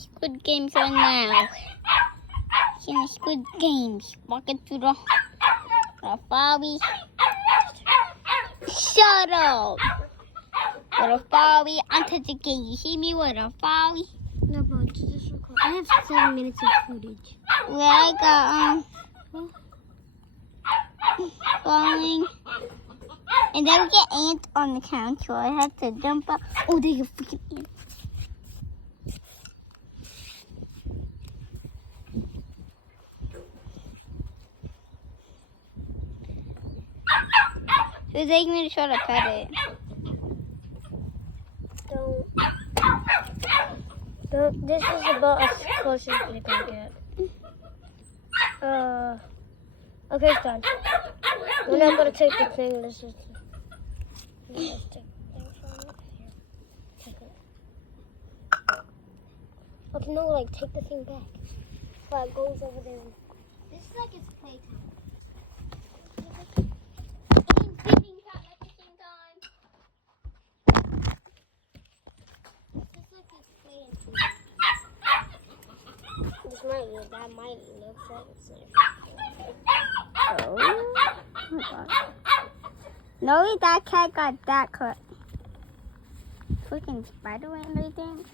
Squid Games right now. Seeing Squid Games. Walking through the Fabi. Shut up! With a Fabi. I'm touching game. You see me with a Fabi? No, bro, just record. I have 7 minutes of footage. Well, I got, falling. And then we get ants on the couch, so I have to jump up. Oh, there's a freaking ant. Who's taking me to try to pet it? Don't. This is about as close as we can get. Okay, it's done. We're not gonna take the thing. This is. Let's take the thing from it. Here. Take it. Okay, no, like take the thing back. So it goes over there. This is like its playtime. That might look like Oh my god. No, that cat got that cut. Freaking spider and everything.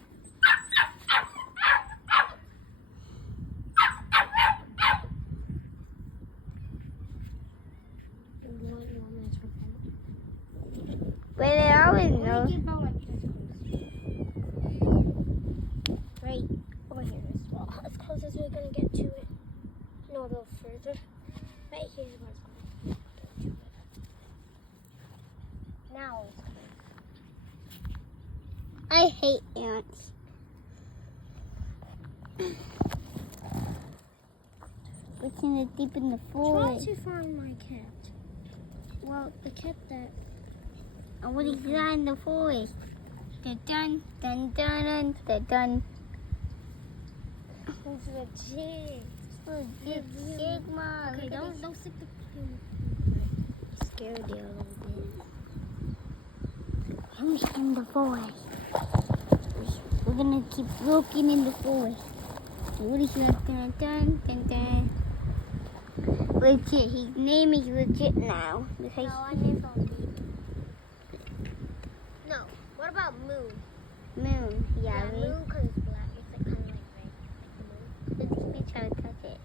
But they always know. Right over here as well. As close as we're gonna get to it. No, a little further. Right here is where it's gonna get to it. Now it's coming. I hate ants. It's in the deep in the Try forest. to find my cat. Well, the cat that. And what is that in the forest? Dun dun dun dun dun dun. It's legit. Legit Sigma. Okay, don't stick the pin. Scared you a little bit. Who's in the forest? We're gonna keep looking in the forest. What is that? Dun dun dun dun. Legit. His name is legit now. Because No, I named all No. What about Moon? Moon. Yeah, Moon because it's black. It's like kind of like red. Like the moon. Let's try to touch it.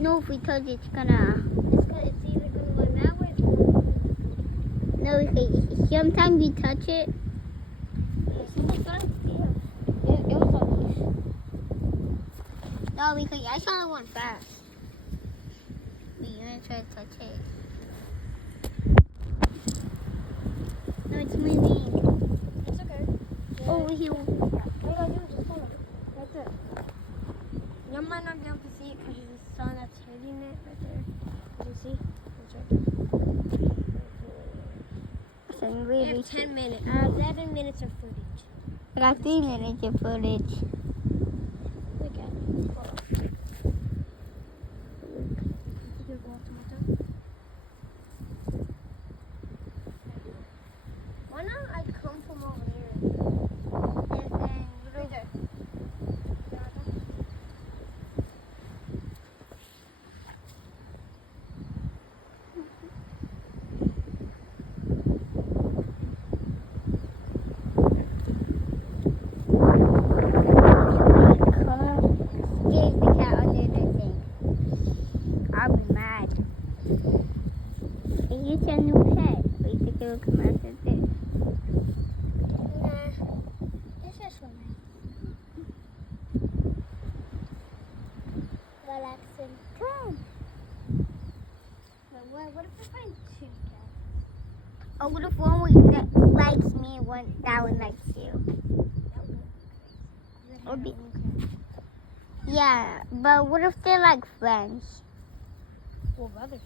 No, if we touch it, it's gonna. It's either going to win that way or No, if sometimes you touch it. No, because I saw the one fast. But you're gonna try to touch it. No, it's moving. It's okay. Yeah. Over here. All you gotta do is just follow it. That's it. You might not be able to see it because there's a sun that's hitting it right there. Can you see? It's right there. So We really, have 10 minutes. 11 minutes of footage. I got 3 minutes of footage. Look at it. You go up to my toe. Why not I come from over here? And then Right there. scares the cat under the thing. I'll be mad. If you tell new pet, we think it will come after this. Nah. It's just for me. Relaxing. Come. But what if I find 2 cats? Oh, what if one that likes me and that one likes you? Or be- Yeah, but what if they're like friends? Well, brothers.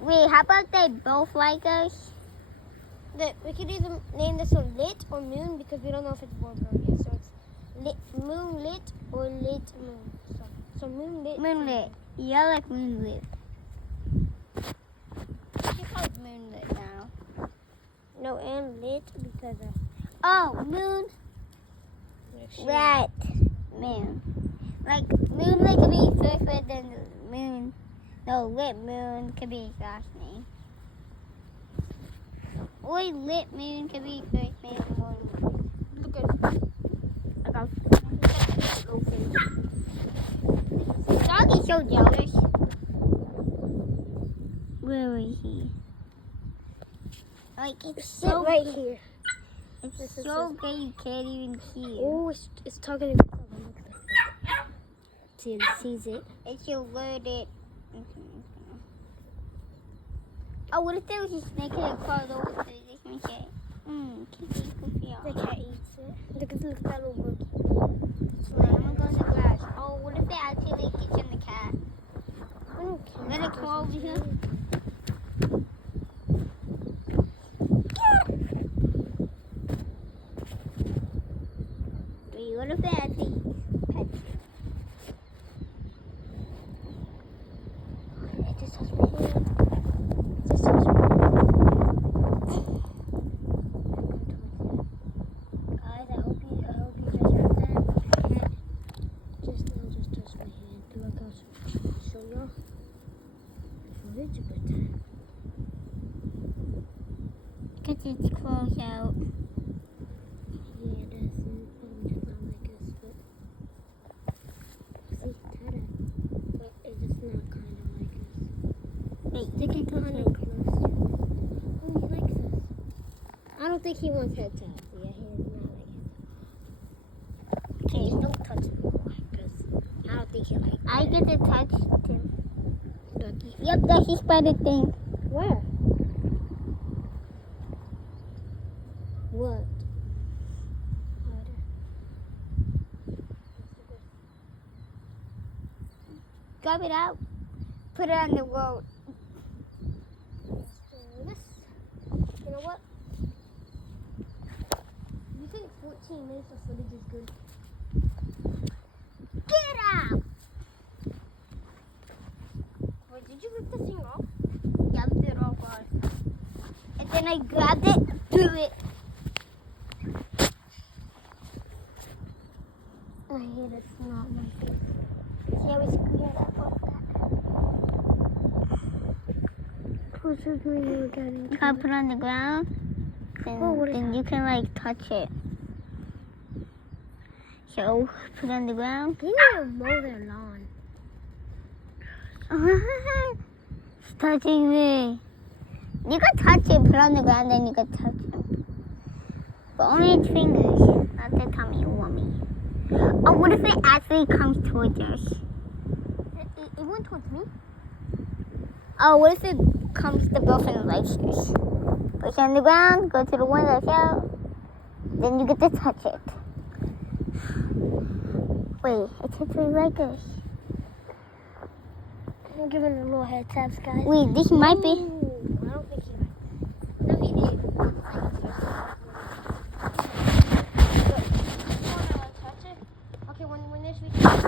Wait, how about they both like us? We could either name this one Lit or Moon because we don't know if it's boy or girl yet. So it's Moonlit or Lit Moon. So Moonlit. Moonlit. Yeah, I like Moonlit. She calls Moonlit now. No, and Lit because Oh, Moon. yeah. Rat. Moon. Like, Moonlight could be surfer than the moon. No, Lit Moon could be his last name. Or Lit Moon could be his first name. Look at I got Dog is so jealous. Where is he? Like, it's sit so right here. It's This is so great you can't even see it. Oh, it's talking to me. See, it sees it. It should learn it. Oh, what if there was a snake in a car over to this machine? The cat eats it. Look at that little boogie. I'm gonna go in the grass. Oh, what if they actually kitchen the cat? I don't care. Let it come over here. Wait, what if they actually pet you? It just touched my hand. It just touched my hand. Guys, I hope you just heard that. Just touched my hand. Look, I'll show y'all. Footage, but Because it's close out. yeah, that's probably just not like us, but see, tada. But it's just not kind of like us. Wait, they can Kind touch of it. close to us. Oh, he likes us. I don't think he wants head taps. Yeah, he is not like us. Okay, don't touch him because I don't think he likes. I get to touch him. Ducky. Yep, that's his spider thing. Where? What? Grab it out. Put it on the road. This. You know what? You think 14 minutes of footage is good? Get out! Wait, did you rip this thing off? Jumped it off us. And then I grabbed it, threw it. I hate it. Not my face. See how we screwed that off that? What's it doing again? You gotta put it on the ground. Then, Oh, what is then you can like touch it. So, put it on the ground. They need to mow their lawn. It's touching me. You can touch it, put it on the ground, then you can touch it. But only its fingers, not the tummy or wummy. Oh, what if it actually comes towards us? It went towards me. Oh, what if it comes to both and likes us? Put it on the ground, go to the window, so then you get to touch it. Wait, it's actually like us. I'm giving it a little head taps, guys. Wait, this might be. Ooh, I don't think he liked it. No, he did. Okay, when this week.